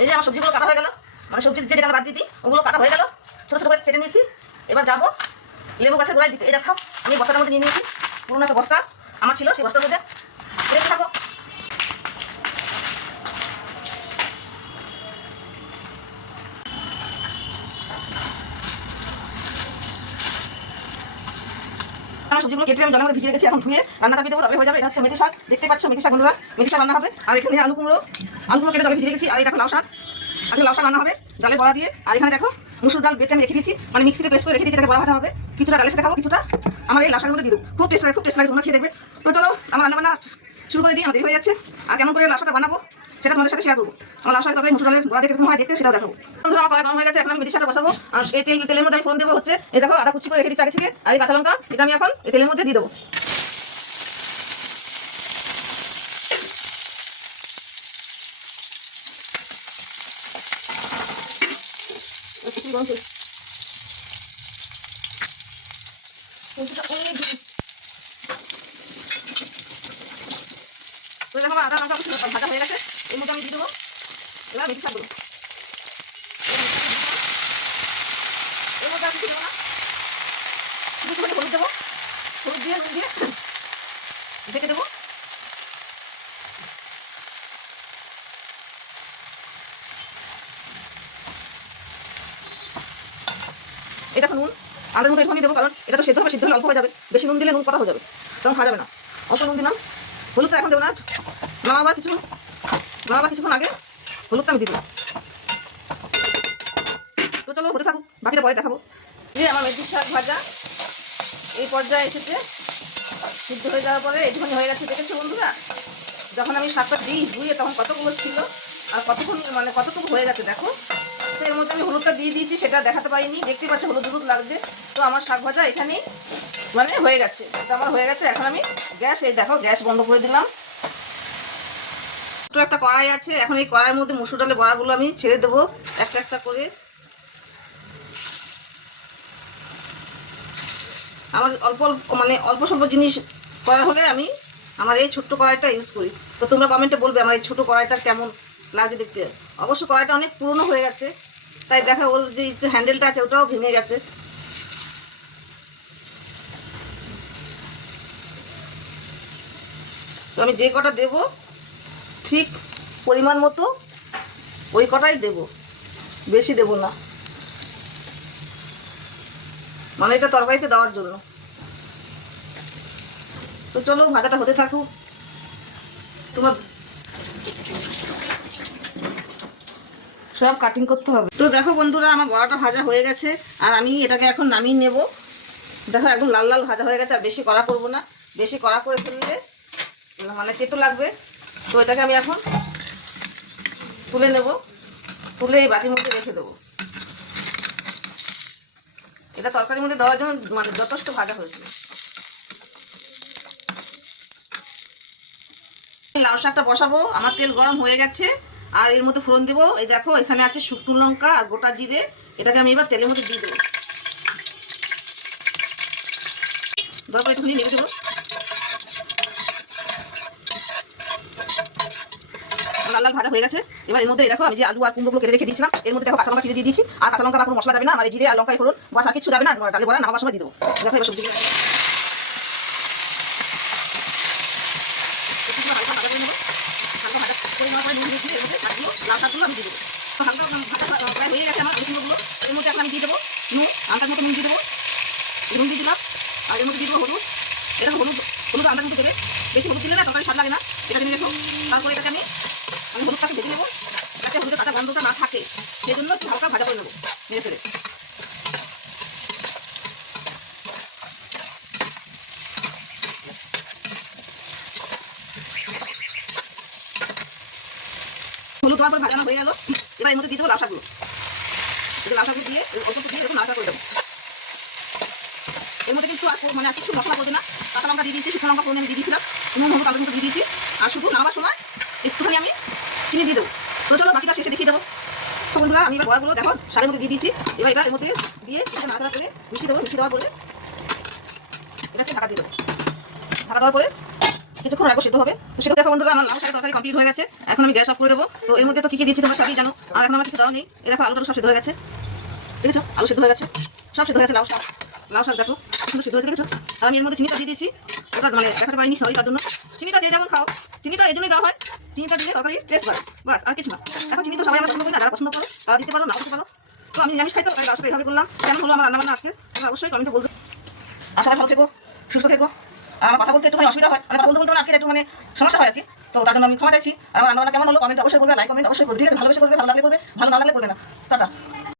এই যে আমার সবজিগুলো কাটা হয়ে গেল, মানে সবজির যে যেটা বাদ দিই ওগুলো কাটা হয়ে গেল, ছোটো ছোটো করে কেটে নিয়েছি। এবার যাবো লেবু গাছের গোড়ায় দিতে। এই দেখাও আমি বস্তাটার মধ্যে নিয়ে নিয়েছি, পুরোনো একটা বস্তা আমার ছিল, সেই বস্তার মধ্যে রেখে থাকো। আমার সবজিগুলো কেটে আমি জলের মধ্যে ভিজিয়ে রেখেছি, এখন ধুয়ে রান্না চাপিয়ে দেবো, তবে হয়ে যাবে। এটা হচ্ছে মেথি শাক, দেখতে পাচ্ছ মেথি শাক বন্ধুরা, মেথি শাক রান্না হবে। আর এখানে আলু কুমড়ো কেটে জলে ভিজিয়ে রেখেছি। আর এই দেখো লাউ শাক, আজকে লাউ শাক রান্না হবে ডালে বড়া দিয়ে। আর এখানে দেখো মুসুর ডাল বেটে আমি রেখে দিয়েছি, মানে মিক্সিতে পেস্ট করে রেখে দিয়েছি, এটাকে বড়া ভাজা হবে। কিছুটা ডালের সাথে খাবো, কিছুটা আমার এই লাউ শাকের মধ্যে দিয়ে দেবো। খুব টেস্ট লাগে, তোমরা খেয়ে দেখবে। তো চলো আমার রান্না শুরু করে দিই, আমার দেরি হয়ে যাচ্ছে। আর কেমন করে লাউ শাকটা বানাবো সেটা তোমাদের সাথে শেয়ার করবো। আমার লাউ শাকের তরকারি মুসুর ডালের বড়া দিয়ে কেমন হয় দেখতে, সেটাও দেখাবো। বন্ধুরা আমার কড়াই গরম হয়ে গেছে, এখন আমি মেথি শাকটা বসাবো। আর এই তেলের মধ্যে আমি ফোড়ন দেবো হচ্ছে, এই দেখো আদা কুচি করে রেখে দিচ্ছি আগে থেকে। আর এই কাঁচা লঙ্কা এটা আমি এখন এই তেলের মধ্যে দিয়ে দেবো। তো দেখো আদা লঙ্কা ভাজা হয়ে গেছে, এর মধ্যে আমি দিয়ে দেবো এবার মেথি শাকগুলো। এর মধ্যে আমি দেবো না, কিছু হলুদ দেবো, হলুদ দিয়ে নুন দিয়ে ঢেকে দেবো। এটা দেখো নুন আদার মতো এখানে দেবো, কারণ এটা তো সেদ্ধ হবে, সিদ্ধ হলে অল্প হয়ে যাবে। বেশি নুন দিলে নুন কটা হয়ে যাবে, তখন খাওয়া যাবে না। অল্প নুন দিলাম, হলুদটা এখন দেবো না, নামাবার কিছুক্ষণ আগে হলুদটা আমি দিয়ে দেবো। তো চলো হতে থাকুক, বাকিটা পরে দেখাবো। যে আমার মেথি শাক ভাজা এই পর্যায়ে এসেছে, সিদ্ধ হয়ে যাওয়ার পরে একটুখানি হয়ে গেছে। দেখেছো বন্ধুরা, যখন আমি শাকটা দিই ধুয়ে তখন কতগুলো ছিল আর কতটুকু হয়ে গেছে দেখো। তো এর মধ্যে আমি হলুদটা দিয়ে দিয়েছি, সেটা দেখাতে পারিনি, দেখতে পাচ্ছ হলুদ লাগছে। তো আমার শাক ভাজা এখানেই হয়ে গেছে, তো আমার হয়ে গেছে। এখন আমি এই দেখো গ্যাস বন্ধ করে দিলাম। ছোটো একটা কড়াই আছে, এখন এই কড়াইয়ের মধ্যে মসুর ডালের বড়াগুলো আমি ছেড়ে দেবো একটা একটা করে। আমার অল্প স্বল্প জিনিস করা হলে আমি আমার এই ছোট্ট কড়াইটা ইউজ করি। তো তোমরা কমেন্টে বলবে আমার এই ছোটো কড়াইটা কেমন লাগছে দেখতে। অবশ্য কড়াইটা অনেক পুরনো হয়ে গেছে, তাই দেখো ওর যে হ্যান্ডেলটা আছে ওটাও ভেঙে গেছে। তো আমি যে কটা দেবো ঠিক পরিমাণ মতো ওই কটাই দেবো, বেশি দেবো না, মানে এটা তরকারিতে দেওয়ার জন্য। তো চলো ভাজাটা হতে থাকুক। তোমার সব কাটিং করতে হবে। তো দেখো বন্ধুরা আমার বড়াটা ভাজা হয়ে গেছে, আর আমি এটাকে এখন নামিয়ে নেব। দেখো একদম লাল লাল ভাজা হয়ে গেছে, আর বেশি কড়া করবো না, বেশি কড়া করে ফেললে তেতো লাগবে। তো এটাকে আমি এখন তুলে নেব, তুলে এই বাটির মধ্যে রেখে দেবো। এটা তরকারির মধ্যে দেওয়ার জন্য যথেষ্ট ভাজা হয়েছিল। লাউ শাকটা বসাবো, আমার তেল গরম হয়ে গেছে, আর এর মধ্যে ফোড়ন দেবো। এই দেখো এখানে আছে শুকনো লঙ্কা আর গোটা জিরে, এটাকে আমি এবার তেলের মধ্যে দিয়ে দেবো। দরকার একটু নেড়ে দেবো। লাল লাল ভাজা হয়ে গেছে, এবার এর মধ্যে দেখো আমি যে আলু আর কুমড়োগুলো কেটে রেখে দিয়েছিলাম, এর মধ্যে দেখো কাঁচা লঙ্কা চিড়ে দিয়ে দিয়েছি। আর কাঁচা লঙ্কা বা কোনো মশলা যাবে না, আমার জিরে আর লঙ্কায় ফোড়ন বা আর কিছু যাবে না, ডালে বড়া নামাবার সময় দিয়ে দেবো। দেখো এবার সবজিগুলো লাল শাকগুলো আমি দিয়ে দেবো। তো হালকা ভাজা প্রায় হয়ে গেছে আমার কুমড়োগুলো। এর মধ্যে এখন আমি দিয়ে দেবো নুন, আন্দাজ মতো নুন দিয়ে দেবো, নুন দিয়ে দিলাম। আর এর মধ্যে দিয়ে দেবো হলুদ, এটা হলুদ আন্দাজ মতো দেবে, বেশি হলুদ দিলে না তরকারি স্বাদ লাগে না, এটা জেনে রেখো। তারপরে এটাকে আমি হলুদটাকে ভেজে নেবো, যাতে হলুদের কাঁচা গন্ধটা না থাকে, সেই জন্য একটু হালকা ভাজা করে নেবো নেড়ে চেড়ে। হলুদ দেওয়ার পর ভাজানো হয়ে গেল, এবার এর মধ্যে দিয়ে দেবো লাউ শাকগুলো। লাউ শাকগুলো দিয়ে অল্প দিয়ে এরকম নাড়াচাড়া করে দেবো। এর মধ্যে কিন্তু আর কিছু মশলা করবে না, কাঁচা লঙ্কা দিয়ে দিয়েছি, শুকনো লঙ্কা ফোড়নে আমি দিয়ে দিয়েছিলাম, নুন হলুদ আলুর মতো দিয়ে দিয়েছি। আর শুধু নামাবার সময় একটুখানি আমি চিনি দিয়ে দেবো। তো চলো বাকিটা শেষে দেখিয়ে দেবো। তো বন্ধুরা আমি এবার বড়াগুলো দেখো শাকের মধ্যে দিয়ে দিয়েছি, এবার এটা এর মধ্যে দিয়ে নাড়াচাড়া করে মিশিয়ে দেবো। মিশিয়ে দেওয়ার পরে এটাকে ঢাকা দিয়ে দেবো। ঢাকা দেওয়ার পরে কিছুক্ষণ রাখবো, সেদ্ধ হবে। তো সেটা দেখো বন্ধুরা, আমার লাউ শাকের তরকারি কমপ্লিট হয়ে গেছে। এখন আমি গ্যাস অফ করে দেবো। তো এর মধ্যে তো কী কী দিয়েছি তোমরা সবই জানো, আর এখন আমার কিছু দাও নেই। এই দেখো আলুটা সব সেদ্ধ হয়ে গেছে, দেখেছো? আলু সেদ্ধ হয়ে গেছে, সব সেদ্ধ হয়ে গেছে। লাউ শাক দেখো কিন্তু সেদ্ধ হয়েছে, দেখেছো? আর আমি এর মধ্যে চিনিটা দিয়ে দিয়েছি, ওটা মানে দেখাতে পারিনি, সরি তার জন্য। চিনিটা যে যেমন খাও, চিনিটা এই জন্যই দেওয়া হয়, চিনিটা দিলে তরকারি টেস্ট বাড়ে, বাস আর কিছু না। এখন চিনি তো সবাই আমরা পছন্দ করি না, যারা পছন্দ করো তারা দিতে পারো, নাও দিতে পারো। তো আমি নিরামিষ খাই, তো তাই লাউ শাকটা এইভাবে করলাম। কেমন হলো আমার রান্নাবান্না আজকে তোমরা অবশ্যই কমেন্টে বলবে। আর সবাই ভালো থেকো, সুস্থ থেকো। আর আমার কথা বলতে একটুখানি অসুবিধা হয়, মানে কথা বলতে বলতে আজকে একটু মানে সমস্যা হয় আর কি। তো তার জন্য আমি ক্ষমা চাইছি। আর আমার রান্নাবান্না কেমন হলো কমেন্ট অবশ্যই করবে, লাইক কমেন্ট অবশ্যই করবে, ঠিক আছে? ভালোবেসে করবে, ভালো লাগলে করবে, ভালো না লাগলে করবে না। টাটা।